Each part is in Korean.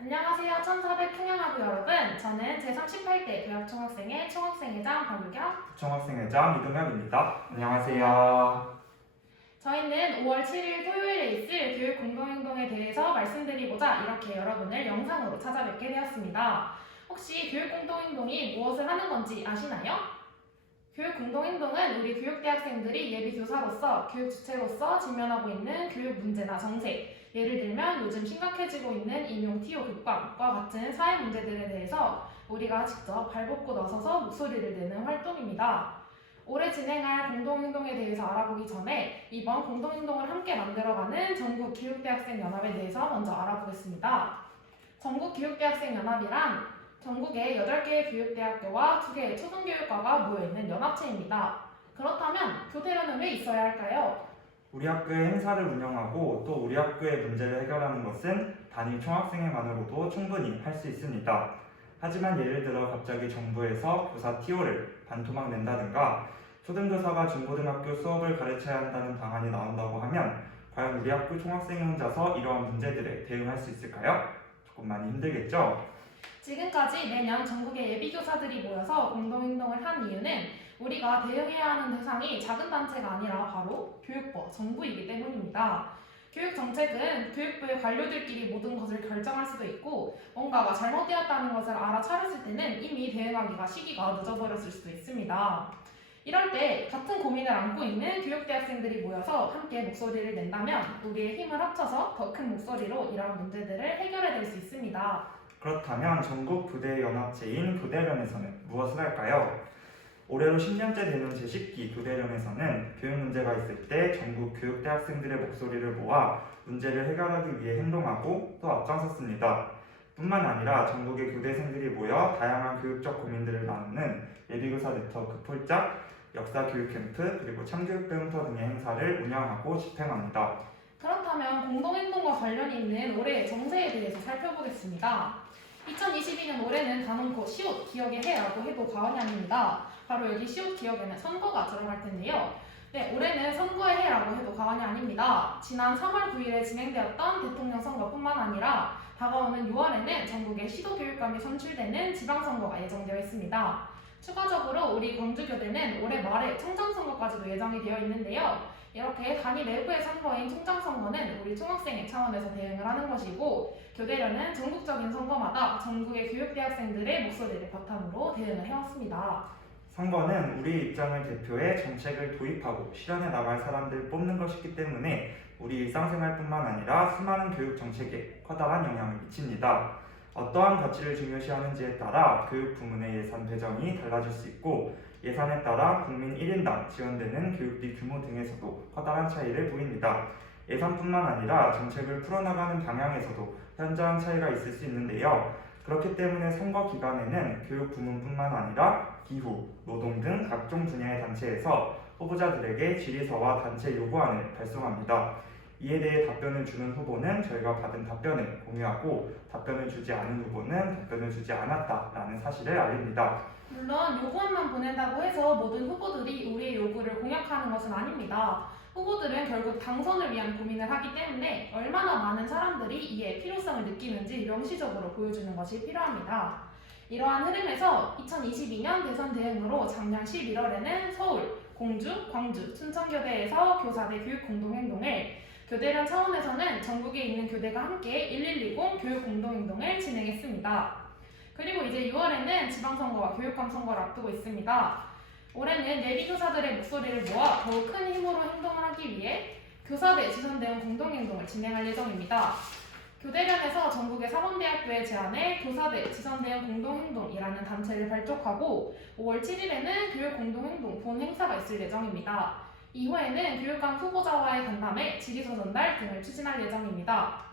안녕하세요. 1400 풍양하부 여러분. 저는 제38대 대학총학생회 총학생회장 박유경. 총학생회장 이동혁입니다. 안녕하세요. 저희는 5월 7일 토요일에 있을 교육 공동행동에 대해서 말씀드리고자 이렇게 여러분을 영상으로 찾아뵙게 되었습니다. 혹시 교육 공동행동이 무엇을 하는 건지 아시나요? 교육 공동행동은 우리 교육대학생들이 예비교사로서 교육 주체로서 직면하고 있는 교육 문제나 정책, 예를 들면 요즘 심각해지고 있는 임용 TO 급감과 같은 사회 문제들에 대해서 우리가 직접 발벗고 나서서 목소리를 내는 활동입니다. 올해 진행할 공동행동에 대해서 알아보기 전에 이번 공동행동을 함께 만들어가는 전국교육대학생연합에 대해서 먼저 알아보겠습니다. 전국교육대학생연합이란 전국에 8개의 교육대학교와 2개의 초등교육과가 모여있는 연합체입니다. 그렇다면 교대련은 왜 있어야 할까요? 우리 학교의 행사를 운영하고 또 우리 학교의 문제를 해결하는 것은 단일 총학생회만으로도 충분히 할 수 있습니다. 하지만 예를 들어 갑자기 정부에서 교사 TO를 반토막 낸다든가 초등교사가 중고등학교 수업을 가르쳐야 한다는 방안이 나온다고 하면 과연 우리 학교 총학생회 혼자서 이러한 문제들에 대응할 수 있을까요? 조금 많이 힘들겠죠? 지금까지 매년 전국의 예비교사들이 모여서 공동행동을 한 이유는 우리가 대응해야 하는 대상이 작은 단체가 아니라 바로 교육부, 정부이기 때문입니다. 교육정책은 교육부의 관료들끼리 모든 것을 결정할 수도 있고 뭔가가 잘못되었다는 것을 알아차렸을 때는 이미 대응하기가 시기가 늦어버렸을 수도 있습니다. 이럴 때 같은 고민을 안고 있는 교육대학생들이 모여서 함께 목소리를 낸다면 우리의 힘을 합쳐서 더 큰 목소리로 이러한 문제들을 해결해낼 수 있습니다. 그렇다면 전국 교대연합체인 교대련에서는 무엇을 할까요? 올해로 10년째 되는 제10기 교대련에서는 교육 문제가 있을 때 전국 교육대학생들의 목소리를 모아 문제를 해결하기 위해 행동하고 또 앞장섰습니다. 뿐만 아니라 전국의 교대생들이 모여 다양한 교육적 고민들을 나누는 예비교사 네트워크 폴짝, 역사 교육 캠프, 그리고 참교육 배움터 등의 행사를 운영하고 집행합니다. 그렇다면 공동행동과 관련이 있는 올해의 정세에 대해서 살펴보겠습니다. 2022년 올해는 단언코 시옷 기억의 해라고 해도 과언이 아닙니다. 바로 여기 시옷 기억에는 선거가 들어갈 텐데요. 네, 올해는 선거의 해라고 해도 과언이 아닙니다. 지난 3월 9일에 진행되었던 대통령 선거뿐만 아니라 다가오는 6월에는 전국의 시도교육감이 선출되는 지방선거가 예정되어 있습니다. 추가적으로 우리 광주교대는 올해 말에 청장선거까지도 예정이 되어 있는데요. 이렇게 단위 내부의 선거인 총장선거는 우리 총학생회 차원에서 대응을 하는 것이고 교대련은 전국적인 선거마다 전국의 교육대학생들의 목소리를 바탕으로 대응을 해왔습니다. 선거는 우리 입장을 대표해 정책을 도입하고 실현해 나갈 사람들 뽑는 것이기 때문에 우리 일상생활뿐만 아니라 수많은 교육 정책에 커다란 영향을 미칩니다. 어떠한 가치를 중요시하는지에 따라 교육 부문의 예산 배정이 달라질 수 있고 예산에 따라 국민 1인당 지원되는 교육비 규모 등에서도 커다란 차이를 보입니다. 예산뿐만 아니라 정책을 풀어나가는 방향에서도 현저한 차이가 있을 수 있는데요. 그렇기 때문에 선거 기간에는 교육 부문뿐만 아니라 기후, 노동 등 각종 분야의 단체에서 후보자들에게 질의서와 단체 요구안을 발송합니다. 이에 대해 답변을 주는 후보는 저희가 받은 답변을 공유하고 답변을 주지 않은 후보는 답변을 주지 않았다라는 사실을 알립니다. 물론 요구안만 보낸다고 해서 모든 후보들이 우리의 요구를 공약하는 것은 아닙니다. 후보들은 결국 당선을 위한 고민을 하기 때문에 얼마나 많은 사람들이 이에 필요성을 느끼는지 명시적으로 보여주는 것이 필요합니다. 이러한 흐름에서 2022년 대선 대응으로 작년 11월에는 서울, 공주, 광주, 춘천교대에서 교사대 교육 공동행동을 교대련 차원에서는 전국에 있는 교대가 함께 1120 교육 공동행동을 진행했습니다. 그리고 이제 6월에는 지방선거와 교육감 선거를 앞두고 있습니다. 올해는 예비교사들의 목소리를 모아 더욱 큰 힘으로 행동을 하기 위해 교사대 지선대응 공동행동을 진행할 예정입니다. 교대련에서 전국의 사범대학교에 제안해 교사대 지선대응 공동행동이라는 단체를 발족하고 5월 7일에는 교육공동행동 본 행사가 있을 예정입니다. 이후에는 교육감 후보자와의 간담회, 질의서 전달 등을 추진할 예정입니다.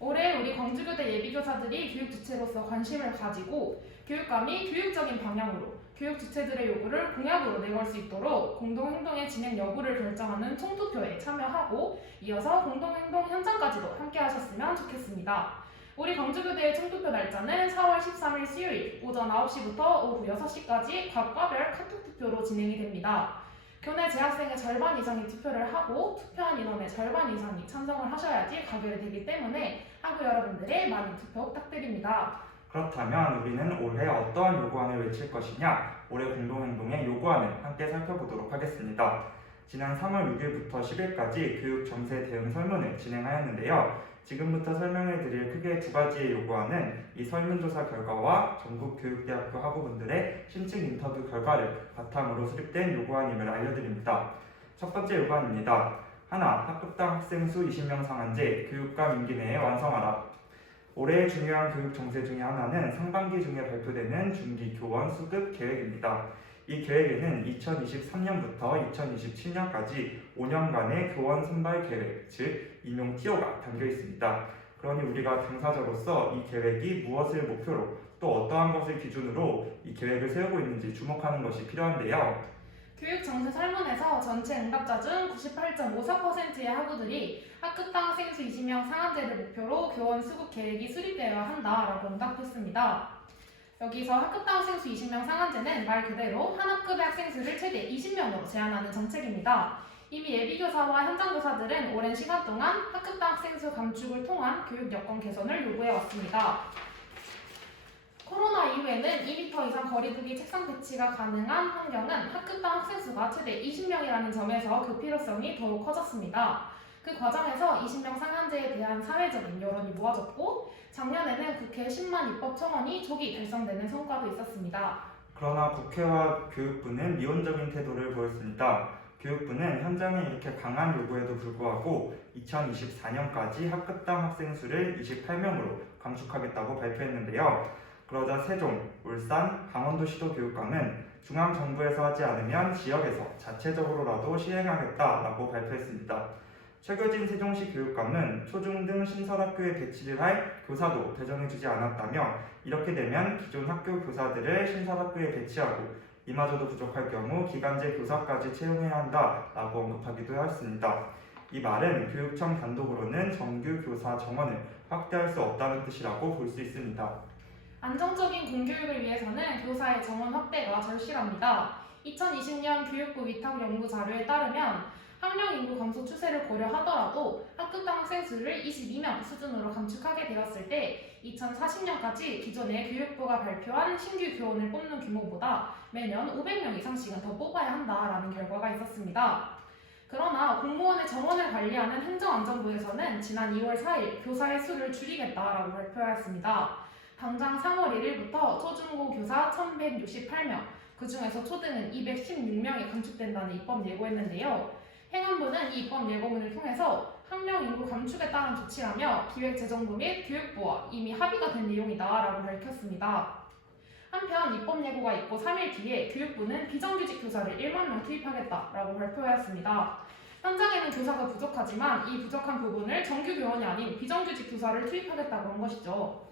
올해 우리 광주교대 예비교사들이 교육 주체로서 관심을 가지고 교육감이 교육적인 방향으로 교육 주체들의 요구를 공약으로 내걸 수 있도록 공동행동의 진행 여부를 결정하는 총투표에 참여하고 이어서 공동행동 현장까지도 함께 하셨으면 좋겠습니다. 우리 광주교대의 총투표 날짜는 4월 13일 수요일 오전 9시부터 오후 6시까지 각 과별 카톡 투표로 진행이 됩니다. 교내 재학생의 절반 이상이 투표를 하고 투표한 인원의 절반 이상이 찬성을 하셔야지 가결이 되기 때문에 하고 여러분들의 많은 투표 부탁드립니다. 그렇다면 우리는 올해 어떠한 요구안을 외칠 것이냐? 올해 공동행동의 요구안을 함께 살펴보도록 하겠습니다. 지난 3월 6일부터 10일까지 교육 정세 대응 설문을 진행하였는데요. 지금부터 설명해 드릴 크게 두 가지의 요구안은 이 설문조사 결과와 전국 교육대학교 학우분들의 심층 인터뷰 결과를 바탕으로 수립된 요구안임을 알려드립니다. 첫 번째 요구안입니다. 하나, 학급당 학생 수 20명 상한제 교육감 임기 내에 완성하라. 올해의 중요한 교육 정세 중에 하나는 상반기 중에 발표되는 중기 교원 수급 계획입니다. 이 계획에는 2023년부터 2027년까지 5년간의 교원 선발 계획, 즉 임용 TO가 담겨 있습니다. 그러니 우리가 당사자로서 이 계획이 무엇을 목표로 또 어떠한 것을 기준으로 이 계획을 세우고 있는지 주목하는 것이 필요한데요. 교육 정세 설문에서 전체 응답자 중 98.54%의 학우들이 학급당 학생 수 20명 상한제를 목표로 교원 수급 계획이 수립되어야 한다라고 응답했습니다. 여기서 학급당 학생 수 20명 상한제는 말 그대로 한 학급의 학생 수를 최대 20명으로 제한하는 정책입니다. 이미 예비교사와 현장교사들은 오랜 시간 동안 학급당 학생 수 감축을 통한 교육 여건 개선을 요구해왔습니다. 코로나 이후에는 2m 이상 거리두기 책상 배치가 가능한 환경은 학급당 학생 수가 최대 20명이라는 점에서 그 필요성이 더욱 커졌습니다. 그 과정에서 20명 상한제에 대한 사회적인 여론이 모아졌고 작년에는 국회 10만 입법 청원이 조기 달성되는 성과도 있었습니다. 그러나 국회와 교육부는 미온적인 태도를 보였습니다. 교육부는 현장에 이렇게 강한 요구에도 불구하고 2024년까지 학급당 학생 수를 28명으로 감축하겠다고 발표했는데요. 그러자 세종, 울산, 강원도시도 교육감은 중앙정부에서 하지 않으면 지역에서 자체적으로라도 시행하겠다라고 발표했습니다. 최교진 세종시 교육감은 초중 등 신설학교에 배치를 할 교사도 배정해주지 않았다며 이렇게 되면 기존 학교 교사들을 신설학교에 배치하고 이마저도 부족할 경우 기간제 교사까지 채용해야 한다라고 언급하기도 했습니다. 이 말은 교육청 단독으로는 정규 교사 정원을 확대할 수 없다는 뜻이라고 볼 수 있습니다. 안정적인 공교육을 위해서는 교사의 정원 확대가 절실합니다. 2020년 교육부 위탁 연구 자료에 따르면 학령 인구 감소 추세를 고려하더라도 학급당 학생 수를 22명 수준으로 감축하게 되었을 때 2040년까지 기존의 교육부가 발표한 신규 교원을 뽑는 규모보다 매년 500명 이상씩은 더 뽑아야 한다라는 결과가 있었습니다. 그러나 공무원의 정원을 관리하는 행정안전부에서는 지난 2월 4일 교사의 수를 줄이겠다라고 발표하였습니다. 당장 3월 1일부터 초중고 교사 1168명, 그 중에서 초등은 216명이 감축된다는 입법 예고했는데요. 행안부는 이 입법 예고문을 통해서 학령 인구 감축에 따른 조치라며 기획재정부 및 교육부와 이미 합의가 된 내용이다라고 밝혔습니다. 한편 입법 예고가 있고 3일 뒤에 교육부는 비정규직 교사를 1만 명 투입하겠다라고 발표하였습니다. 현장에는 교사가 부족하지만 이 부족한 부분을 정규 교원이 아닌 비정규직 교사를 투입하겠다고 한 것이죠.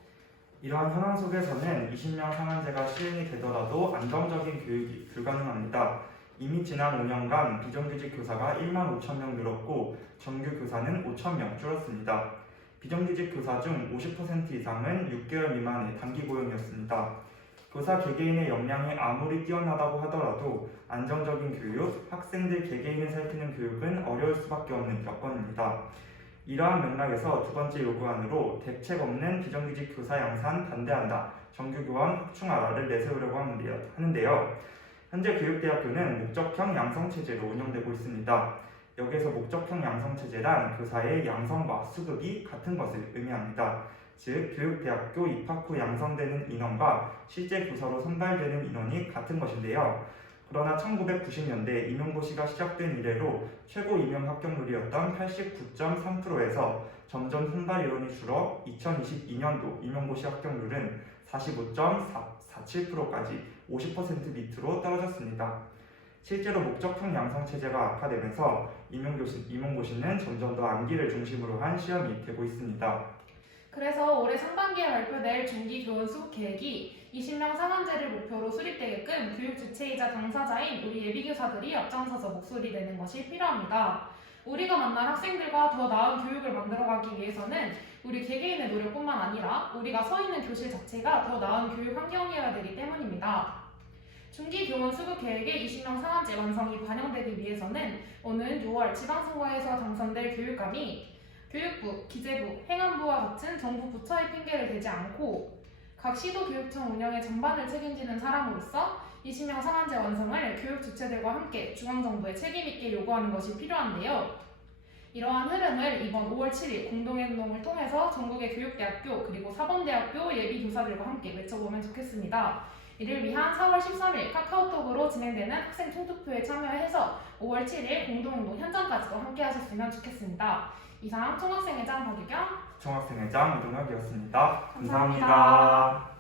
이러한 현황 속에서는 20명 상한제가 시행이 되더라도 안정적인 교육이 불가능합니다. 이미 지난 5년간 비정규직 교사가 1만 5천 명 늘었고 정규 교사는 5천 명 줄었습니다. 비정규직 교사 중 50% 이상은 6개월 미만의 단기 고용이었습니다. 교사 개개인의 역량이 아무리 뛰어나다고 하더라도 안정적인 교육, 학생들 개개인을 살피는 교육은 어려울 수밖에 없는 여건입니다. 이러한 맥락에서 두 번째 요구안으로 대책 없는 비정규직 교사 양산 반대한다. 정규교원 확충하라를 내세우려고 하는데요. 현재 교육대학교는 목적형 양성체제로 운영되고 있습니다. 여기에서 목적형 양성체제란 교사의 양성과 수급이 같은 것을 의미합니다. 즉, 교육대학교 입학 후 양성되는 인원과 실제 교사로 선발되는 인원이 같은 것인데요. 그러나 1990년대 임용고시가 시작된 이래로 최고 임용 합격률이었던 89.3%에서 점점 선발 인원이 줄어 2022년도 임용고시 합격률은 45.47%까지 50% 밑으로 떨어졌습니다. 실제로 목적형 양성체제가 악화되면서 임용고시는 점점 더 암기를 중심으로 한 시험이 되고 있습니다. 그래서 올해 상반기에 발표될 중기 교원 수급 계획이 20명 상한제를 목표로 수립되게끔 교육 주체이자 당사자인 우리 예비교사들이 앞장서서 목소리 내는 것이 필요합니다. 우리가 만날 학생들과 더 나은 교육을 만들어가기 위해서는 우리 개개인의 노력뿐만 아니라 우리가 서 있는 교실 자체가 더 나은 교육 환경이어야 되기 때문입니다. 중기 교원 수급 계획의 20명 상한제 완성이 반영되기 위해서는 오는 6월 지방선거에서 당선될 교육감이 교육부, 기재부, 행안부와 같은 정부 부처의 핑계를 대지 않고 각 시도 교육청 운영의 전반을 책임지는 사람으로서 20명 상한제 완성을 교육 주체들과 함께 중앙정부에 책임있게 요구하는 것이 필요한데요. 이러한 흐름을 이번 5월 7일 공동행동을 통해서 전국의 교육대학교 그리고 사범대학교 예비교사들과 함께 외쳐보면 좋겠습니다. 이를 위한 4월 13일 카카오톡으로 진행되는 학생 총투표에 참여해서 5월 7일 공동행동 현장까지도 함께 하셨으면 좋겠습니다. 이상 총학생회장 박유경, 총학생회장 이동혁이었습니다. 감사합니다. 감사합니다.